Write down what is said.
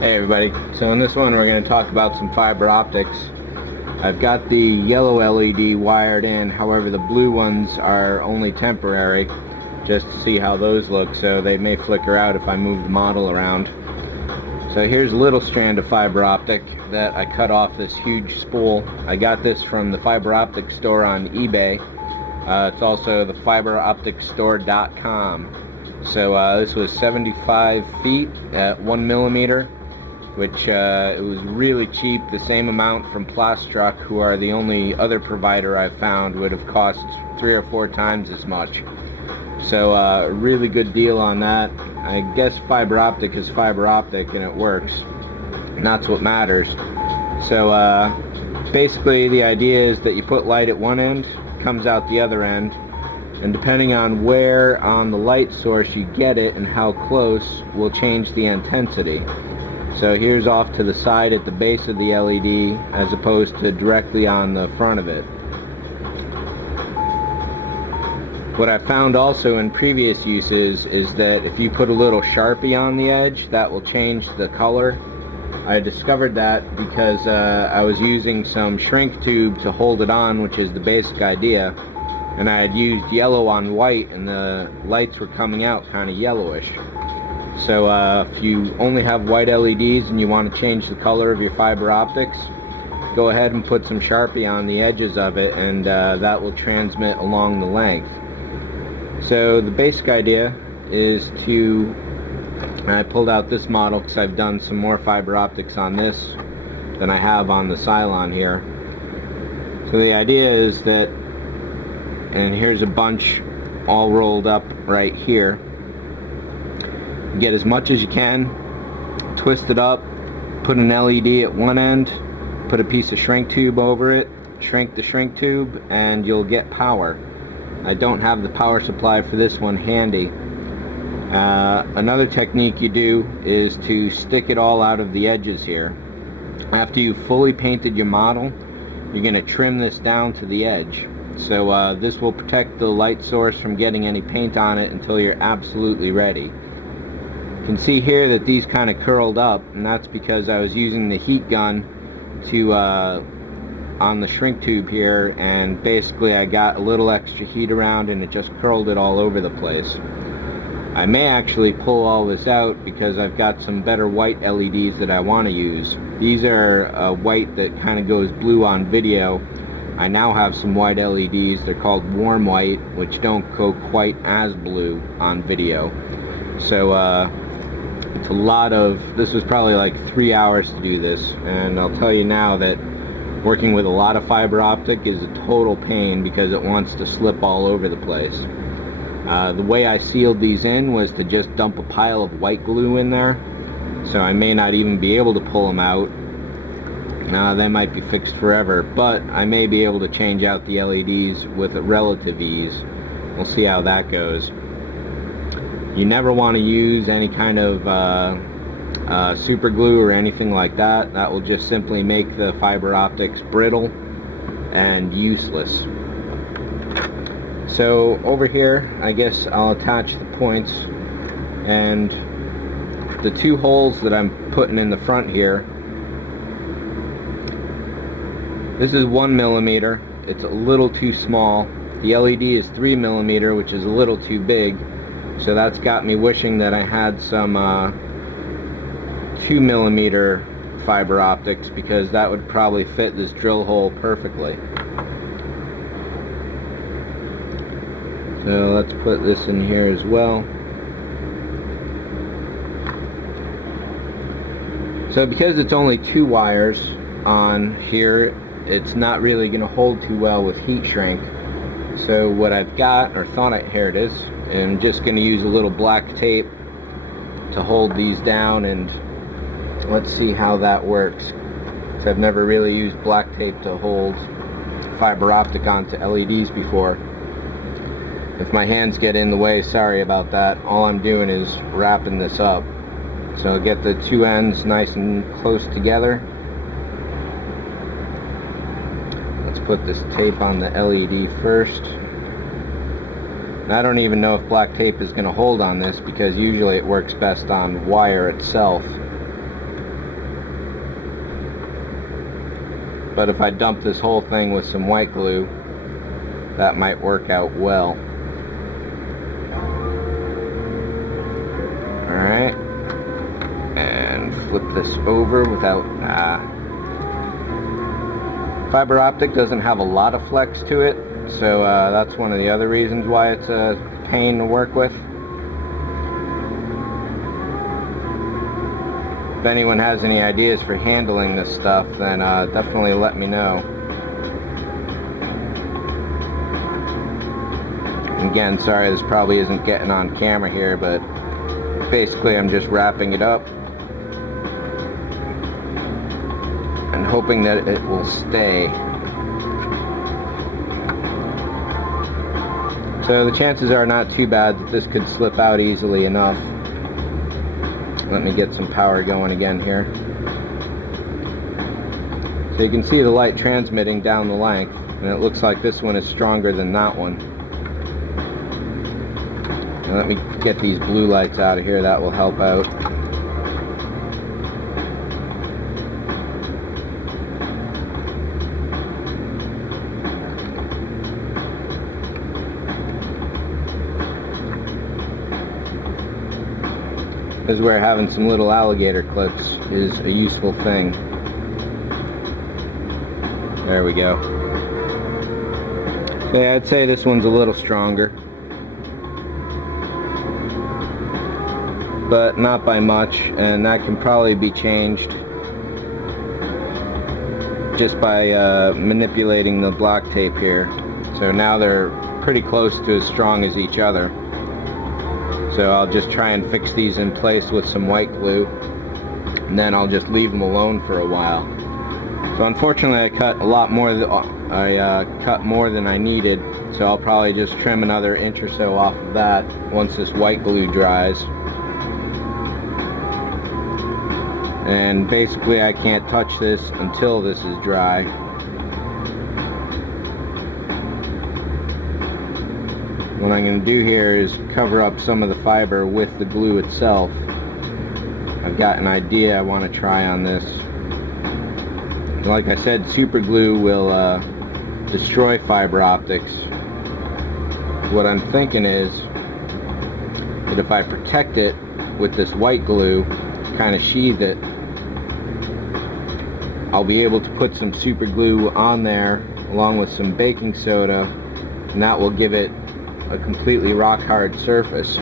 Hey everybody, so in this one we're going to talk about some fiber optics. I've got the yellow LED wired in, however the blue ones are only temporary, just to see how those look, so they may flicker out if I move the model around. So here's a little strand of fiber optic that I cut off this huge spool. I got this from the fiber optic store on eBay. It's also the fiberopticstore.com. So this was 75 feet at 1 millimeter, which it was really cheap. The same amount from Plastruck, who are the only other provider I've found, would have cost 3 or 4 times as much. So really good deal on that. I guess fiber optic is fiber optic and it works, and that's what matters. So basically the idea is that you put light at one end, comes out the other end, and depending on where on the light source you get it and how close will change the intensity. So here's off to the side at the base of the LED as opposed to directly on the front of it. What I found also in previous uses is that if you put a little Sharpie on the edge, that will change the color. I discovered that because I was using some shrink tube to hold it on, which is the basic idea, and I had used yellow on white and the lights were coming out kind of yellowish. So if you only have white LEDs and you want to change the color of your fiber optics, go ahead and put some Sharpie on the edges of it, and that will transmit along the length. So the basic idea is to, I pulled out this model because I've done some more fiber optics on this than I have on the Cylon here. So the idea is that, and here's a bunch all rolled up right here. Get as much as you can, twist it up, put an LED at one end, put a piece of shrink tube over it, shrink the shrink tube, and you'll get power. I don't have the power supply for this one handy. Another technique you do is to stick it all out of the edges here. After you've fully painted your model, you're going to trim this down to the edge. So this will protect the light source from getting any paint on it until you're absolutely ready. You can see here that these kind of curled up, and that's because I was using the heat gun to on the shrink tube here, and basically I got a little extra heat around and it just curled it all over the place. I may actually pull all this out because I've got some better white LEDs that I want to use. These are white that kind of goes blue on video. I now have some white LEDs, they're called warm white, which don't go quite as blue on video. So it's a lot of, this was probably like 3 hours to do this, and I'll tell you now that working with a lot of fiber optic is a total pain because it wants to slip all over the place. The way I sealed these in was to just dump a pile of white glue in there, so I may not even be able to pull them out. They might be fixed forever, but I may be able to change out the LEDs with a relative ease. We'll see how that goes. You never want to use any kind of super glue or anything like that. That will just simply make the fiber optics brittle and useless. So over here, I guess I'll attach the points, and the 2 holes that I'm putting in the front here, this is 1 millimeter. It's a little too small. The LED is 3 millimeter, which is a little too big. So that's got me wishing that I had some 2 millimeter fiber optics, because that would probably fit this drill hole perfectly. So let's put this in here as well. So because it's only 2 wires on here, it's not really going to hold too well with heat shrink. So what I've got, or here it is, and I'm just going to use a little black tape to hold these down, and let's see how that works. So I've never really used black tape to hold fiber optic onto LEDs before. If my hands get in the way, sorry about that. All I'm doing is wrapping this up. So I'll get the 2 ends nice and close together. Let's put this tape on the LED first. And I don't even know if black tape is going to hold on this, because usually it works best on wire itself. but if I dump this whole thing with some white glue, that might work out well. Alright, and flip this over without... Fiber optic doesn't have a lot of flex to it, so that's one of the other reasons why it's a pain to work with. If anyone has any ideas for handling this stuff, then definitely let me know. And again, sorry this probably isn't getting on camera here, but basically I'm just wrapping it up and hoping that it will stay. So the chances are not too bad that this could slip out easily enough. Let me get some power going again here. So you can see the light transmitting down the length, and it looks like this one is stronger than that one. And let me get these blue lights out of here, that will help out. This is where having some little alligator clips is a useful thing. There we go. So yeah, I'd say this one's a little stronger, but not by much, and that can probably be changed just by manipulating the block tape here. So now they're pretty close to as strong as each other. So I'll just try and fix these in place with some white glue, and then I'll just leave them alone for a while. So unfortunately I cut a lot more cut more than I needed, so I'll probably just trim another inch or so off of that once this white glue dries. And basically I can't touch this until this is dry. What I'm going to do here is cover up some of the fiber with the glue itself. I've got an idea I want to try on this. Like I said, super glue will destroy fiber optics. What I'm thinking is that if I protect it with this white glue, kind of sheathe it, I'll be able to put some super glue on there along with some baking soda, and that will give it a completely rock hard surface.